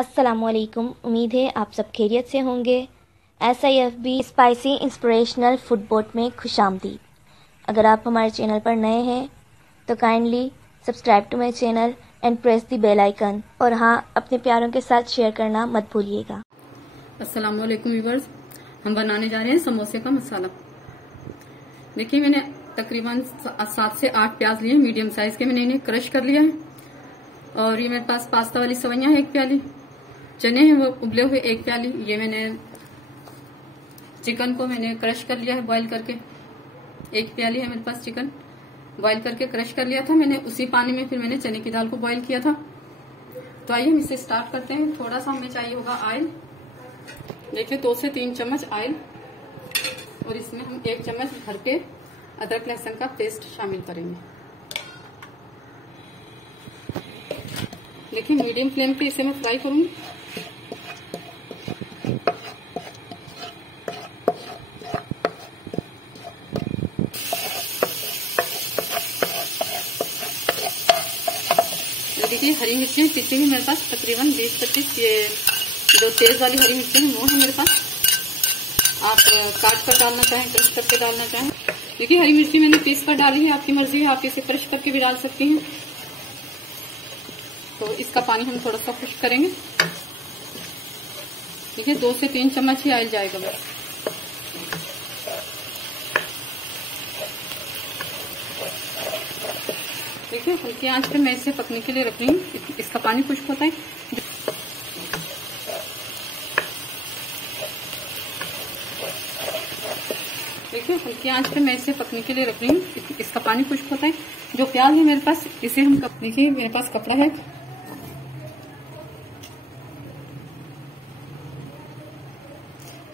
अस्सलामुअलैकुम। उम्मीद है आप सब खैरियत से होंगे। SIFB spicy inspirational food boat में खुशामदीद। अगर आप हमारे चैनल पर नए हैं तो kindly subscribe to my channel and press the bell icon, और हाँ, अपने प्यारों के साथ शेयर करना मत भूलिएगा। अस्सलामुअलैकुम व्यूअर्स, हम बनाने जा रहे हैं समोसे का मसाला। देखिए, मैंने तकरीबन 7 से 8 प्याज लिए मीडियम साइज के। मैंने इन्हें क्रश कर लिया है। और ये मेरे पास पास्ता वाली सवैयां है 1 प्याली, चने हैं वो उबले हुए 1 प्याली। ये मैंने चिकन को मैंने क्रश कर लिया है बॉईल करके। 1 प्याली है मेरे पास चिकन, बॉईल करके क्रश कर लिया था मैंने। उसी पानी में फिर मैंने चने की दाल को बॉईल किया था। तो आइए हम इसे स्टार्ट करते हैं। थोड़ा सा हमें चाहिए होगा ऑयल। देखिए 2 से 3 चम्मच ऑयल, और इसमें हम 1 चम्मच भर के अदरक लहसुन का पेस्ट शामिल करेंगे। देखिए मीडियम फ्लेम पे इसे मैं फ्राई करूंगी। देखिए हरी मिर्ची पीछे ही मेरे पास तकरीबन 20-25, ये जो तेज वाली हरी मिर्ची है वो है मेरे पास। आप काट कर डालना चाहें, क्रश करके डालना चाहें। देखिए हरी मिर्ची मैंने पीस कर डाली है, आपकी मर्जी है, आप इसे क्रश करके भी डाल सकती हैं। तो इसका पानी हम थोड़ा सा खुश्क करेंगे। देखिए 2 से 3 चम्मच ही ऑयल जाएगा बस। देखिए हल्की आंच पे मैं इसे पकने के लिए रख रही हूँ। इसका पानी खुश्क होता है। देखिए हल्की आंच पे मैं इसे पकने के लिए रख रही हूँ। इसका पानी खुश्क होता है। जो प्याज है मेरे पास, इसे हम देखिए मेरे पास कपड़ा है।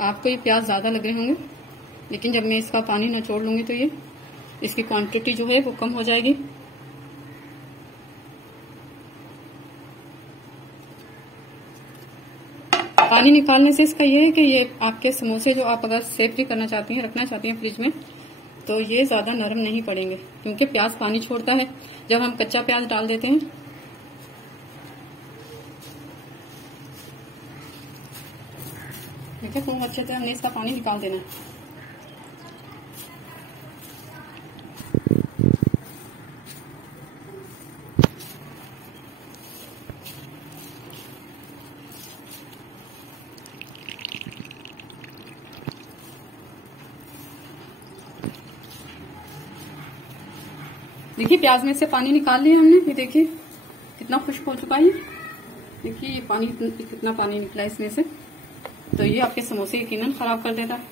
आपको ये प्याज ज्यादा लग रहे होंगे, लेकिन जब मैं इसका पानी निचोड़ लूंगी तो ये इसकी क्वांटिटी जो है वो कम हो जाएगी। पानी निकालने से इसका ये है कि ये आपके समोसे जो आप अगर सेफ भी करना चाहती हैं, रखना चाहती हैं फ्रिज में, तो ये ज्यादा नरम नहीं पड़ेंगे, क्योंकि प्याज पानी छोड़ता है जब हम कच्चा प्याज डाल देते हैं। देखिए खूब अच्छे से हमने इसका पानी निकाल देना है। देखिए प्याज में से पानी निकाल लिया हमने। ये देखिए कितना खुश्क हो चुका है। देखिए ये पानी, कितना पानी निकला इसमें से, तो ये आपके समोसे यकीनन खराब कर देता है।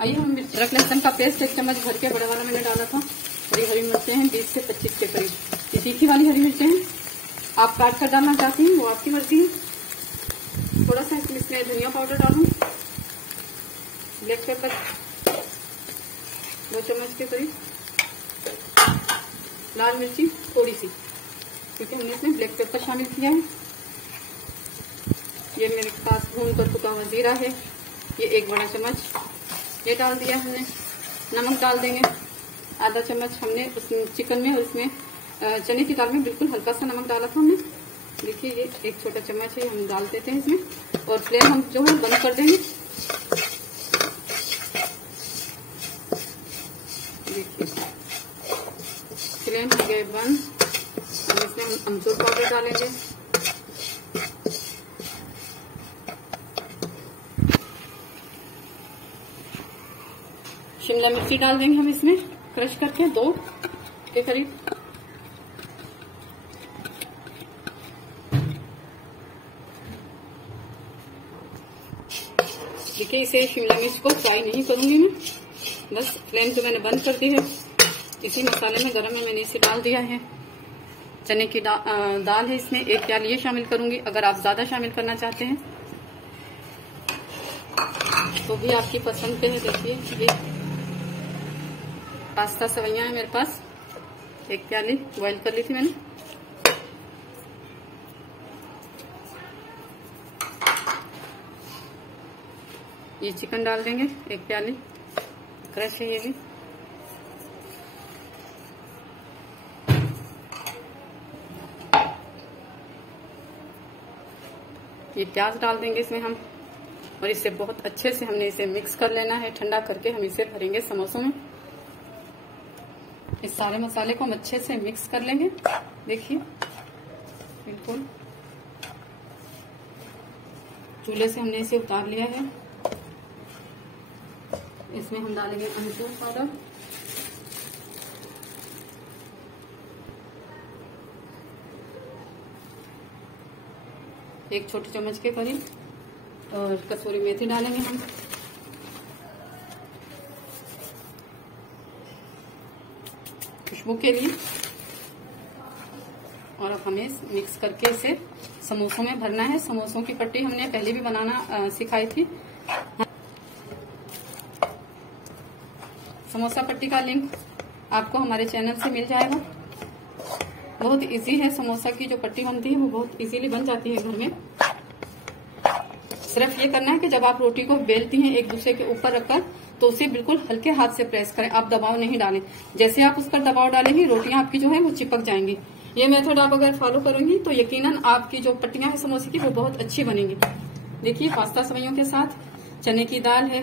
आइए हम अदरक लहसुन का पेस्ट 1 चम्मच भर के बड़ा वाला मैंने डाला था। और ये हरी मिर्चें हैं 20 से 25 के करीब। ये तीखी वाली हरी मिर्चें हैं, आप काट कर डालना चाहती हैं वो आपकी मर्जी है। थोड़ा सा इसमें धनिया पाउडर डालूं, ब्लैक पेपर 2 चम्मच के करीब, लाल मिर्ची थोड़ी सी, क्योंकि हमने इसमें ब्लैक पेपर शामिल किया है। ये मेरे पास भून कर चुका हुआ जीरा है, ये 1 बड़ा चम्मच ये डाल दिया हमने। नमक डाल देंगे आधा चम्मच। हमने उस चिकन में और उसमें चने की दाल में बिल्कुल हल्का सा नमक डाला था हमने। देखिए ये 1 छोटा चम्मच है, हम डाल देते हैं इसमें। और फ्लेम हम जो है बंद कर देंगे। देखिए फ्लेम हो गए बंद। अब इसमें हम अमचूर पाउडर डालेंगे। शिमला मिर्ची डाल देंगे हम इसमें क्रश करके 2 के करीब। देखिए इसे शिमला मिर्च को फ्राई नहीं करूंगी मैं, बस फ्लेम जो मैंने बंद कर दी है, इसी मसाले में गरम में मैंने इसे डाल दिया है। चने की दाल है इसमें 1 प्याली ये शामिल करूंगी। अगर आप ज्यादा शामिल करना चाहते हैं तो भी आपकी पसंद पे है। देखिए ये पास्ता सवैयां है मेरे पास, 1 प्याली बॉईल कर ली थी मैंने। ये चिकन डाल देंगे 1 प्याली, क्रश है ये भी। ये प्याज डाल देंगे इसमें हम, और इससे बहुत अच्छे से हमने इसे मिक्स कर लेना है। ठंडा करके हम इसे भरेंगे समोसों में। इस सारे मसाले को हम अच्छे से मिक्स कर लेंगे। देखिए बिल्कुल चूल्हे से हमने इसे उतार लिया है। इसमें हम डालेंगे अमचूर पाउडर, एक छोटी चम्मच के करीब, और कसूरी मेथी डालेंगे हम। खुशबू के लिए। और अब हमें मिक्स करके इसे समोसों में भरना है। समोसों की पट्टी हमने पहले भी बनाना सिखाई थी। समोसा पट्टी का लिंक आपको हमारे चैनल से मिल जाएगा। बहुत इजी है। समोसा की जो पट्टी बनती है वो बहुत इजीली बन जाती है घर में। सिर्फ ये करना है कि जब आप रोटी को बेलती हैं एक दूसरे के ऊपर रखकर, तो उसे बिल्कुल हल्के हाथ से प्रेस करें। आप दबाव नहीं डालें। जैसे आप उस पर दबाव डालेंगी, रोटियां आपकी जो है वो चिपक जाएंगी। ये मेथड आप अगर फॉलो करेंगी तो यकीनन आपकी जो पट्टियां हैं समोसे की वो बहुत अच्छी बनेंगी। देखिए पास्ता सवैयों के साथ चने की दाल है,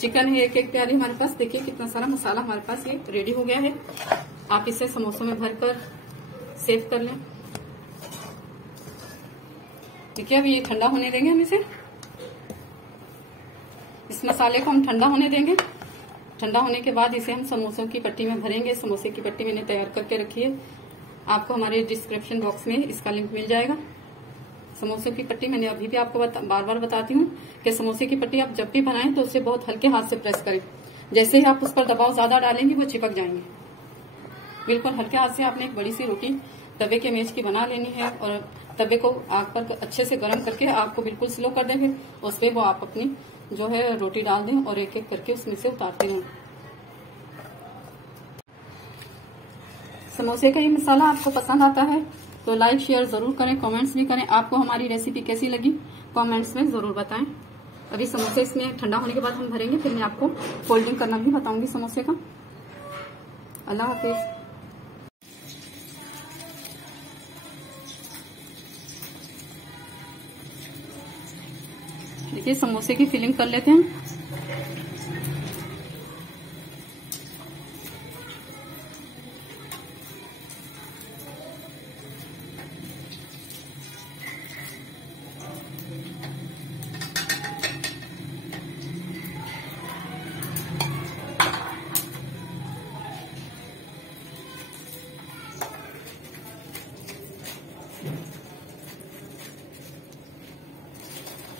चिकन है, एक प्याली हमारे पास। देखिए कितना सारा मसाला हमारे पास ये रेडी हो गया है। आप इसे समोसों में भरकर सेव कर लें। देखिए अभी ये ठंडा होने देंगे हम इसे। इस मसाले को हम ठंडा होने देंगे। ठंडा होने के बाद इसे हम समोसों की पट्टी में भरेंगे। समोसे की पट्टी मैंने तैयार करके रखी है। आपको हमारे डिस्क्रिप्शन बॉक्स में इसका लिंक मिल जाएगा। समोसों की पट्टी मैंने अभी भी आपको बार बार बताती हूँ कि समोसे की पट्टी आप जब भी बनाएं तो उसे बहुत हल्के हाथ से प्रेस करें। जैसे ही आप उस पर दबाव ज्यादा डालेंगे वो चिपक जाएंगे। बिल्कुल हल्के हाथ से आपने एक बड़ी सी रोटी तवे के मेज की बना लेनी है, और तवे को आग पर अच्छे से गर्म करके आपको बिल्कुल स्लो कर देंगे। उस पर वो आप अपनी जो है रोटी डाल दें और एक एक करके उसमें से उतारते रहें। समोसे का ये मसाला आपको पसंद आता है तो लाइक शेयर जरूर करें, कमेंट्स भी करें। आपको हमारी रेसिपी कैसी लगी कमेंट्स में जरूर बताएं। अभी समोसे इसमें ठंडा होने के बाद हम भरेंगे, फिर मैं आपको फोल्डिंग करना भी बताऊंगी समोसे का। अल्लाह हाफिज। देखिए समोसे की फिलिंग कर लेते हैं।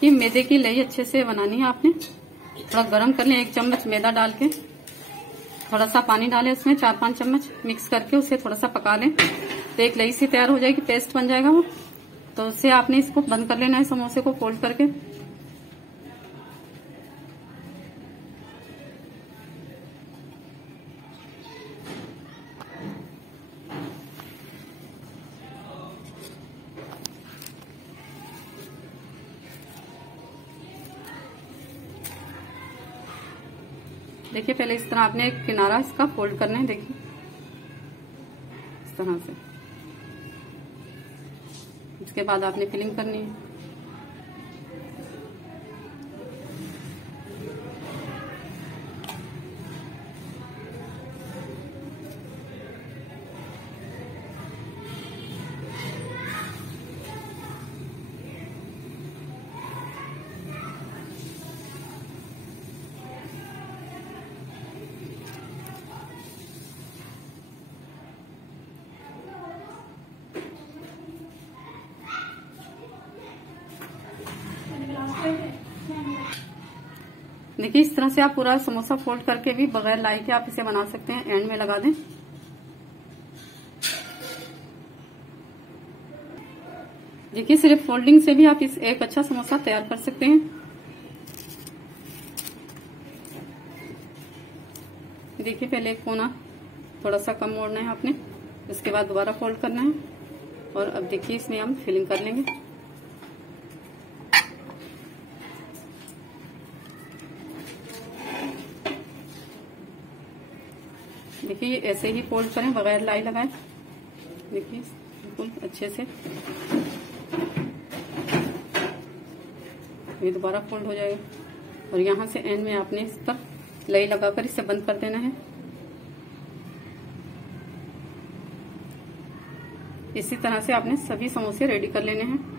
ये मैदे की लई अच्छे से बनानी है आपने। थोड़ा गरम कर लें, 1 चम्मच मैदा डाल के, थोड़ा सा पानी डालें उसमें 4-5 चम्मच, मिक्स करके उसे थोड़ा सा पका लें तो एक लई सी तैयार हो जाएगी, पेस्ट बन जाएगा वो। तो उससे आपने इसको बंद कर लेना है समोसे को फोल्ड करके। देखिए पहले इस तरह आपने एक किनारा इसका फोल्ड करना है। देखिए इस तरह से। उसके बाद आपने फिलिंग करनी है। देखिए इस तरह से आप पूरा समोसा फोल्ड करके भी बगैर लाई के आप इसे बना सकते हैं। एंड में लगा दें। देखिए सिर्फ फोल्डिंग से भी आप इस एक अच्छा समोसा तैयार कर सकते हैं। देखिए पहले एक कोना थोड़ा सा कम मोड़ना है आपने, उसके बाद दोबारा फोल्ड करना है, और अब देखिए इसमें हम फिलिंग कर लेंगे। देखिए ऐसे ही फोल्ड करें बगैर लाई लगाए। देखिए बिल्कुल अच्छे से। ये दोबारा फोल्ड हो जाएगा और यहाँ से एंड में आपने इस पर लई लगाकर इसे बंद कर देना है। इसी तरह से आपने सभी समोसे रेडी कर लेने हैं।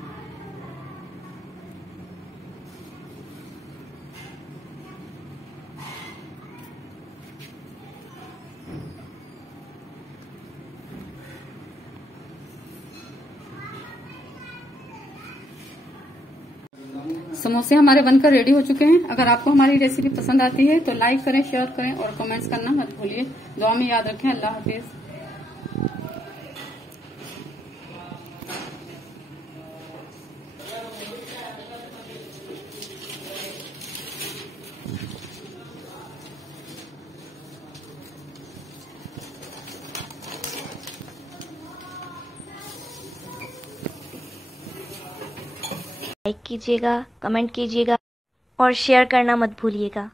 समोसे हमारे बनकर रेडी हो चुके हैं। अगर आपको हमारी रेसिपी पसंद आती है तो लाइक करें, शेयर करें और कमेंट्स करना मत भूलिए। दुआ में याद रखें। अल्लाह हाफिज। लाइक कीजिएगा, कमेंट कीजिएगा और शेयर करना मत भूलिएगा।